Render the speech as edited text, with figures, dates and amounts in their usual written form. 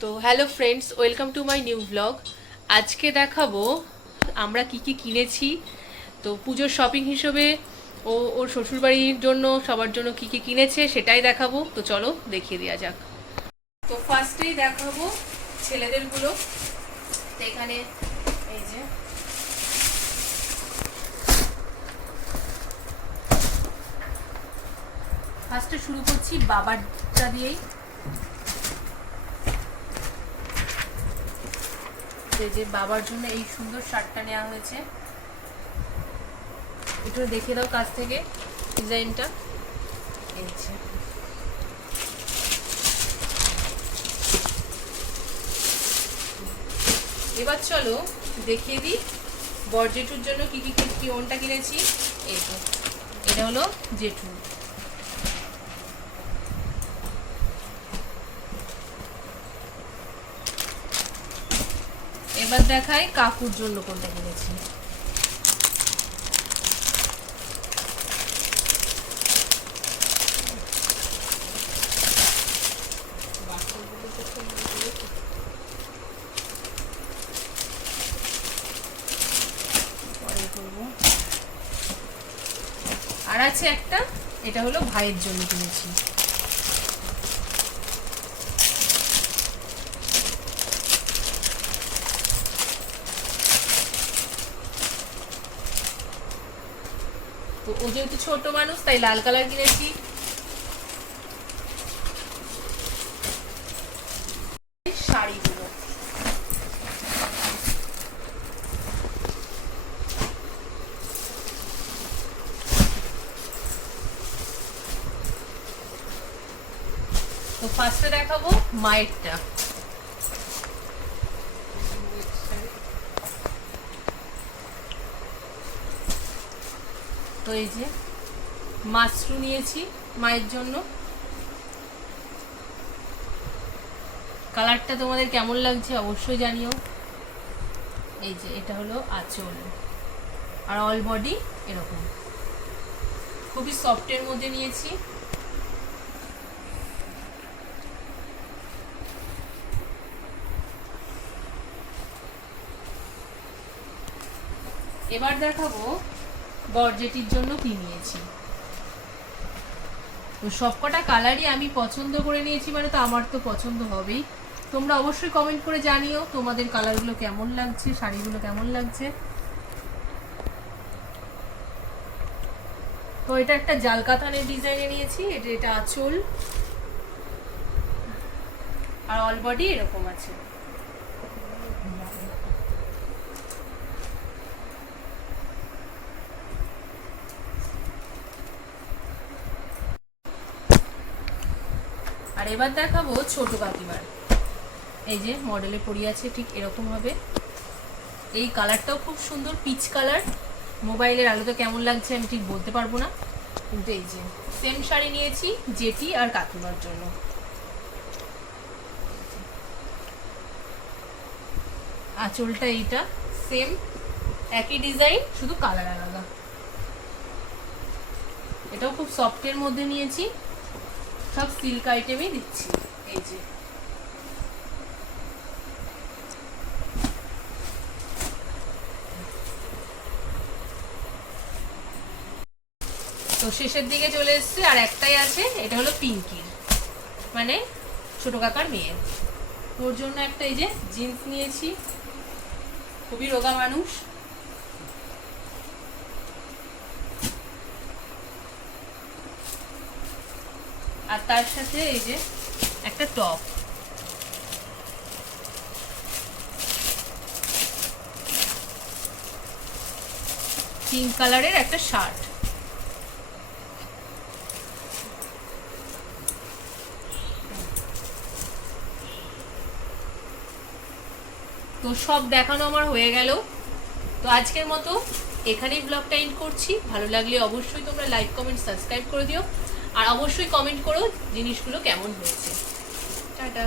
তো hello friends, welcome to my new blog. আজকে দেখাবো আমরা কি কি কিনেছি। তো পুজোর শপিং হিসেবে ওর শ্বশুরবাড়ির জন্য সবার জন্য কি কি কিনেছে সেটাই দেখাবো। তো চলো দেখিয়ে দেওয়া যাক। তো ফার্স্টেই দেখাবো ছেলেদেরগুলো। তো এখানে এই যে ফার্স্টে শুরু করছি বাবারটা দিয়েই। যে বাবার জন্য এই সুন্দর শার্টটা নেওয়া হয়েছে। একটু দেখিয়ে দাও কাছ থেকে ডিজাইনটা। এই যে এবার চলো দেখিয়ে দিই বর জেঠুর জন্য কি কি কি ওনটা কিনেছি। এই তো এটা হলো জেঠু। এবার দেখাই কাকুর জন্য কোনটা কিনেছি। আর আছে একটা, এটা হলো ভাইয়ের জন্য কিনেছি। তো ও যেহেতু ছোট মানুষ তাই লাল কালার কিনেছি। শাড়িগুলো তো ফার্স্টে দেখাবো মায়েরটা। তো এই যে মাশরু নিয়েছি মায়ের জন্য। কালারটা তোমাদের কেমন লাগছে অবশ্যই জানিও। এই যে এটা হলো আঁচল আর অল বডি এরকম খুবই সফটের মধ্যে নিয়েছি। এবার দেখাবো বরজেটির জন্য কি নিয়েছি। তো সবকটা কালারই আমি পছন্দ করে নিয়েছি, মানে তো আমার তো পছন্দ হবেই। তোমরা অবশ্যই কমেন্ট করে জানিও তোমাদের কালারগুলো কেমন লাগছে, শাড়িগুলো কেমন লাগছে। তো এটা একটা জাল কাতানের ডিজাইনে নিয়েছি। এটা আঁচল আর অল বডি এরকম আছে। আর এবার দেখাবো ছোট কাকিমার। এই যে মডেলে পরিয়ে আছে ঠিক এরকম হবে। এই কালারটাও খুব সুন্দর, পিচ কালার। মোবাইলের আলোতে কেমন লাগছে আমি ঠিক বলতে পারবো না, কিন্তু এই যে সেম শাড়ি নিয়েছি জেঠি আর কাকিমার জন্য। আঁচলটা এইটা সেম, একই ডিজাইন, শুধু কালার আলাদা। এটাও খুব সফটের মধ্যে নিয়েছি, সব সিল্ক আইটেমই দিচ্ছি। এই যে তো শেষের দিকে চলে এসছে, আর একটাই আছে, এটা হলো পিঙ্কির, মানে ছোট কাকার মেয়ের। ওর জন্য একটা এই যে জিন্স নিয়েছি, খুবই রোগা মানুষ। আর তার সাথে এই যে একটা টপ, পিঙ্ক কালারের একটা শার্ট। তো সব দেখানো আমার হয়ে গেল। তো আজকের মতো এখানেই ব্লগটা এন্ড করছি। ভালো লাগলে অবশ্যই তোমরা লাইক কমেন্ট সাবস্ক্রাইব করে দিও, আর অবশ্যই কমেন্ট করো জিনিসগুলো কেমন হয়েছে। টাটা।